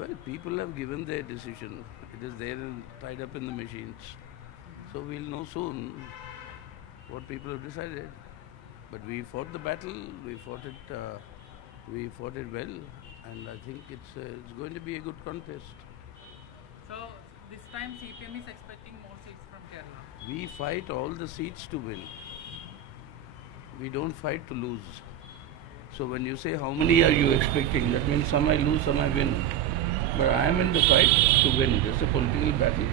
Well, people have given their decision. It is there and tied up in the machines. So we'll know soon what people have decided. But we fought the battle. We fought it well, and I think it's going to be a good contest. So this time CPM is expecting more seats from Kerala. We fight all the seats to win. We don't fight to lose. So when you say how many are you expecting, that means some I lose, some I win. But I am in the fight to win. This is a political battle.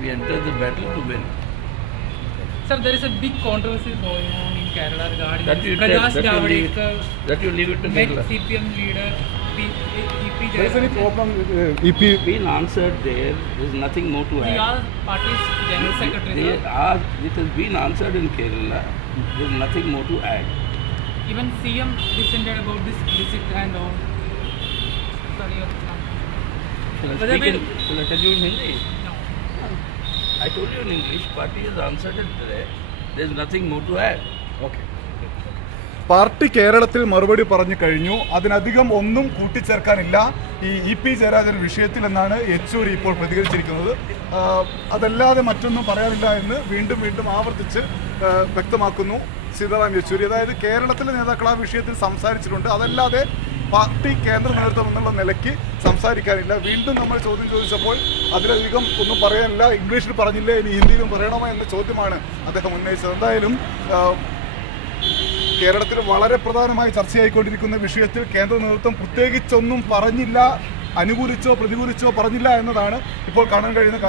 We enter the battle to win. Sir, there is a big controversy going on in Kerala regarding That you Prakash take, Javadekar that you leave it to met Kerala. CPM leader EP There is any Jayarajan. problem with EP? Been answered there. There is nothing more to The add. all party's general secretary, They sir. are, it has been answered in Kerala. There is nothing more to add. Even CM dissented about this visit and all. Sorry, Shall I But I speak in, mean- shall I tell you in Hindi? no. I told you in English, party has answered it there. There is nothing more to add. Okay. Party കേരളത്തിൽ മറുപടി പറഞ്ഞു കഴിഞ്ഞു. അതിനധികം ഒന്നും കൂട്ടിച്ചേർക്കാനില്ല ഈ EP ജയരാജൻ വിഷയത്തിൽ എന്നാണ് യെച്ചൂരി ഇപ്പോൾ പ്രതികരിച്ചിരിക്കുന്നത്. അതല്ലാതെ മറ്റൊന്നും പറയാനില്ല എന്ന് വീണ്ടും വീണ്ടും ആവർത്തിച്ച് വ്യക്തമാക്കുന്നു സീതാറാം യെച്ചൂരി. അതായത് കേരളത്തിലെ നേതാക്കൾ ആ വിഷയത്തിൽ സംസാരിച്ചിട്ടുണ്ട്. അതല്ലാതെ പാർട്ടി കേന്ദ്ര നേതൃത്വം എന്നുള്ള നിലയ്ക്ക് സംസാരിക്കാനില്ല. വീണ്ടും നമ്മൾ ചോദ്യം ചോദിച്ചപ്പോൾ അതിലധികം ഒന്നും പറയാനില്ല. ഇംഗ്ലീഷിൽ പറഞ്ഞില്ലേ, ഇനി ഹിന്ദിയിലും പറയണമോ എന്ന ചോദ്യമാണ് അദ്ദേഹം ഉന്നയിച്ചത്. എന്തായാലും കേരളത്തിൽ വളരെ പ്രധാനമായി ചർച്ചയായിക്കൊണ്ടിരിക്കുന്ന വിഷയത്തിൽ കേന്ദ്ര നേതൃത്വം പ്രത്യേകിച്ചൊന്നും പറഞ്ഞില്ല, അനുകൂലിച്ചോ പ്രതികൂലിച്ചോ പറഞ്ഞില്ല എന്നതാണ് ഇപ്പോൾ കാണാൻ കഴിയുന്ന കാര്യം.